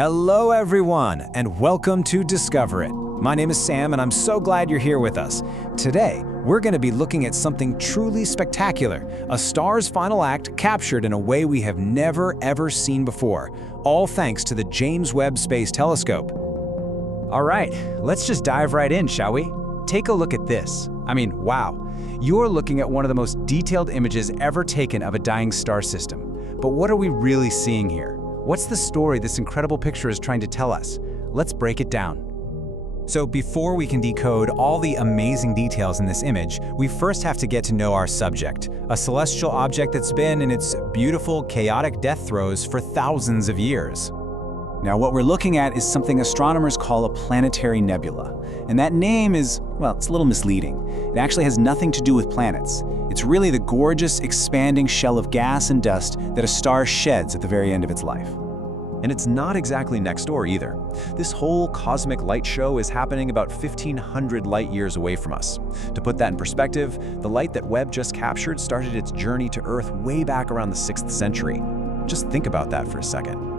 Hello everyone, and welcome to Discover It. My name is Sam, and I'm so glad you're here with us. Today, we're going to be looking at something truly spectacular, a star's final act captured in a way we have never ever seen before, all thanks to the James Webb Space Telescope. All right, let's just dive right in, shall we? Take a look at this. Wow. You're looking at one of the most detailed images ever taken of a dying star system. But what are we really seeing here? What's the story this incredible picture is trying to tell us? Let's break it down. So before we can decode all the amazing details in this image, we first have to get to know our subject, a celestial object that's been in its beautiful, chaotic death throes for thousands of years. Now, what we're looking at is something astronomers call a planetary nebula. And that name is, well, it's a little misleading. It actually has nothing to do with planets. It's really the gorgeous, expanding shell of gas and dust that a star sheds at the very end of its life. And it's not exactly next door either. This whole cosmic light show is happening about 1,500 light years away from us. To put that in perspective, the light that Webb just captured started its journey to Earth way back around the 6th century. Just think about that for a second.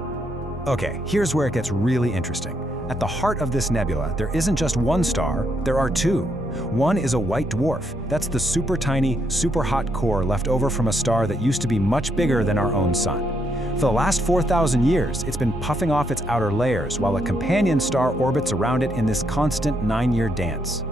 Okay, here's where it gets really interesting. At the heart of this nebula, there isn't just one star, there are two. One is a white dwarf. That's the super tiny, super hot core left over from a star that used to be much bigger than our own sun. For the last 4,000 years, it's been puffing off its outer layers while a companion star orbits around it in this constant 9-year dance.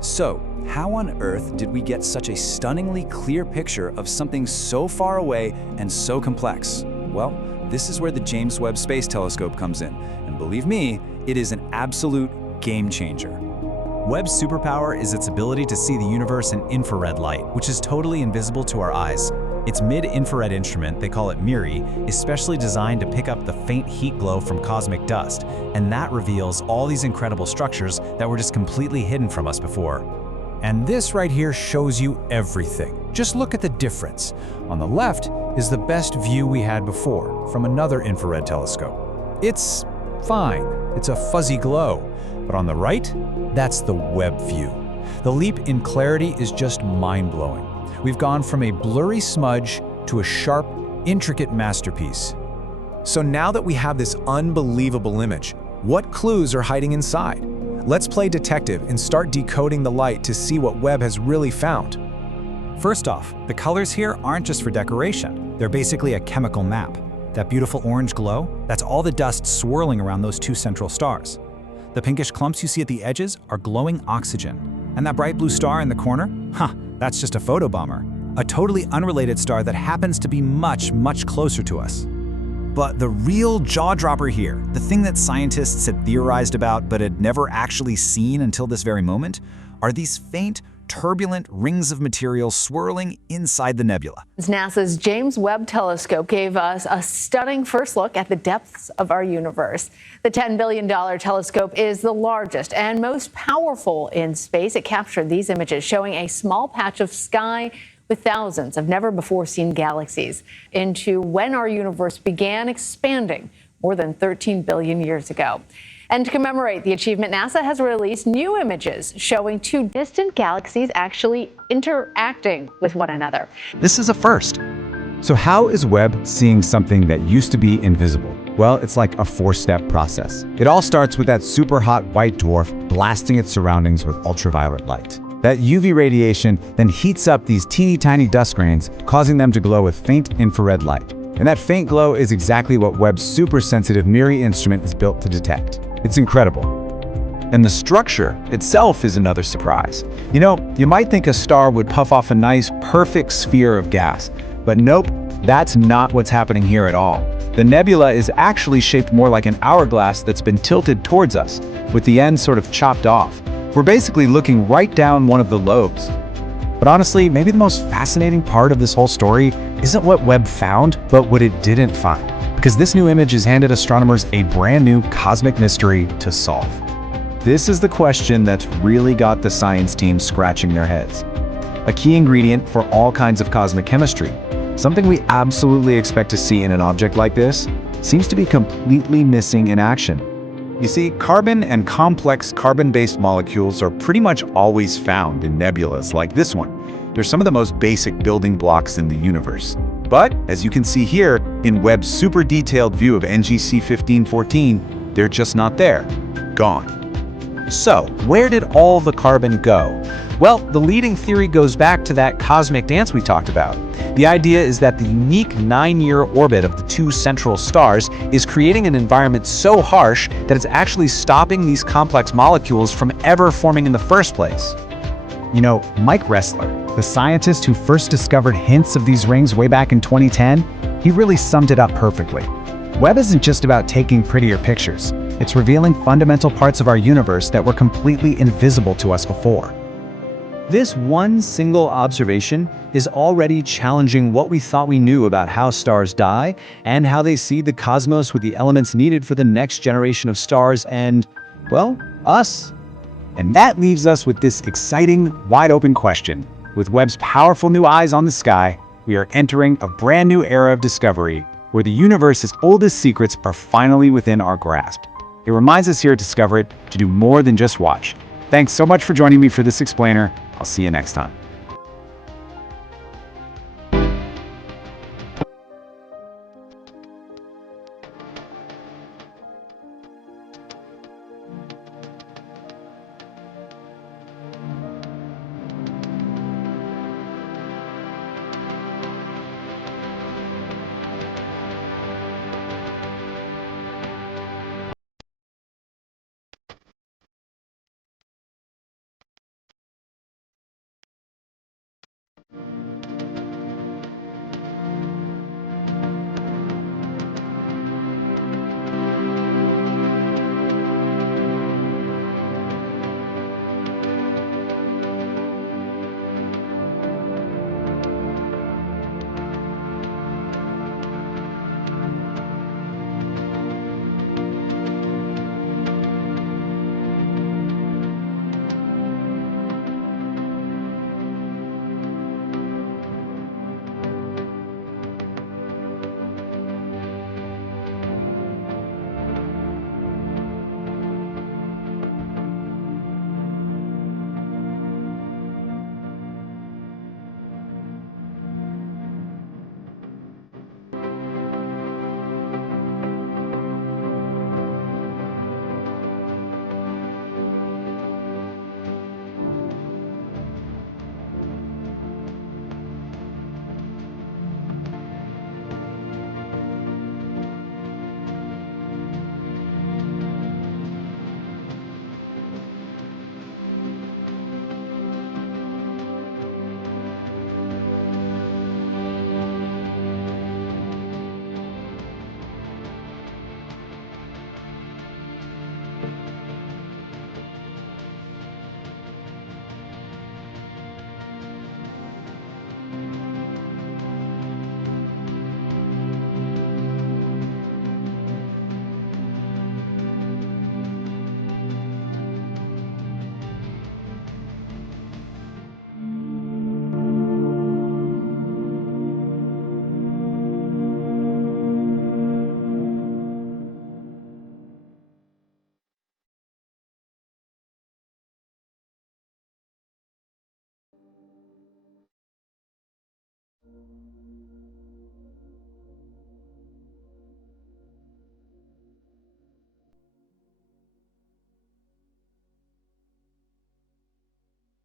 So, how on earth did we get such a stunningly clear picture of something so far away and so complex? Well, this is where the James Webb Space Telescope comes in, and believe me, it is an absolute game changer. Webb's superpower is its ability to see the universe in infrared light, which is totally invisible to our eyes. Its mid-infrared instrument, they call it MIRI, is specially designed to pick up the faint heat glow from cosmic dust, and that reveals all these incredible structures that were just completely hidden from us before. And this right here shows you everything. Just look at the difference. On the left is the best view we had before from another infrared telescope. It's fine. It's a fuzzy glow. But on the right, that's the Webb view. The leap in clarity is just mind-blowing. We've gone from a blurry smudge to a sharp, intricate masterpiece. So now that we have this unbelievable image, what clues are hiding inside? Let's play detective and start decoding the light to see what Webb has really found. First off, the colors here aren't just for decoration. They're basically a chemical map. That beautiful orange glow, that's all the dust swirling around those two central stars. The pinkish clumps you see at the edges are glowing oxygen. And that bright blue star in the corner? That's just a photobomber. A totally unrelated star that happens to be much, much closer to us. But the real jaw-dropper here, the thing that scientists had theorized about but had never actually seen until this very moment, are these faint, turbulent rings of material swirling inside the nebula. NASA's James Webb Telescope gave us a stunning first look at the depths of our universe. The $10 billion telescope is the largest and most powerful in space. It captured these images showing a small patch of sky with thousands of never-before-seen galaxies into when our universe began expanding more than 13 billion years ago. And to commemorate the achievement, NASA has released new images showing two distant galaxies actually interacting with one another. This is a first. So how is Webb seeing something that used to be invisible? Well, it's like a 4-step process. It all starts with that super hot white dwarf blasting its surroundings with ultraviolet light. That UV radiation then heats up these teeny tiny dust grains, causing them to glow with faint infrared light. And that faint glow is exactly what Webb's super sensitive MIRI instrument is built to detect. It's incredible. And the structure itself is another surprise. You might think a star would puff off a nice, perfect sphere of gas, but nope, that's not what's happening here at all. The nebula is actually shaped more like an hourglass that's been tilted towards us, with the end sort of chopped off. We're basically looking right down one of the lobes. But honestly, maybe the most fascinating part of this whole story isn't what Webb found, but what it didn't find. Because this new image has handed astronomers a brand new cosmic mystery to solve. This is the question that's really got the science team scratching their heads. A key ingredient for all kinds of cosmic chemistry, something we absolutely expect to see in an object like this, seems to be completely missing in action. You see, carbon and complex carbon-based molecules are pretty much always found in nebulas like this one. They're some of the most basic building blocks in the universe. But, as you can see here, in Webb's super detailed view of NGC 1514, they're just not there. Gone. So, where did all the carbon go? Well, the leading theory goes back to that cosmic dance we talked about. The idea is that the unique 9-year orbit of the two central stars is creating an environment so harsh that it's actually stopping these complex molecules from ever forming in the first place. You know, Mike Ressler, the scientist who first discovered hints of these rings way back in 2010, he really summed it up perfectly. Webb isn't just about taking prettier pictures. It's revealing fundamental parts of our universe that were completely invisible to us before. This one single observation is already challenging what we thought we knew about how stars die and how they seed the cosmos with the elements needed for the next generation of stars and, well, us. And that leaves us with this exciting, wide-open question. With Webb's powerful new eyes on the sky, we are entering a brand new era of discovery where the universe's oldest secrets are finally within our grasp. It reminds us here at Discover It to do more than just watch. Thanks so much for joining me for this explainer. I'll see you next time.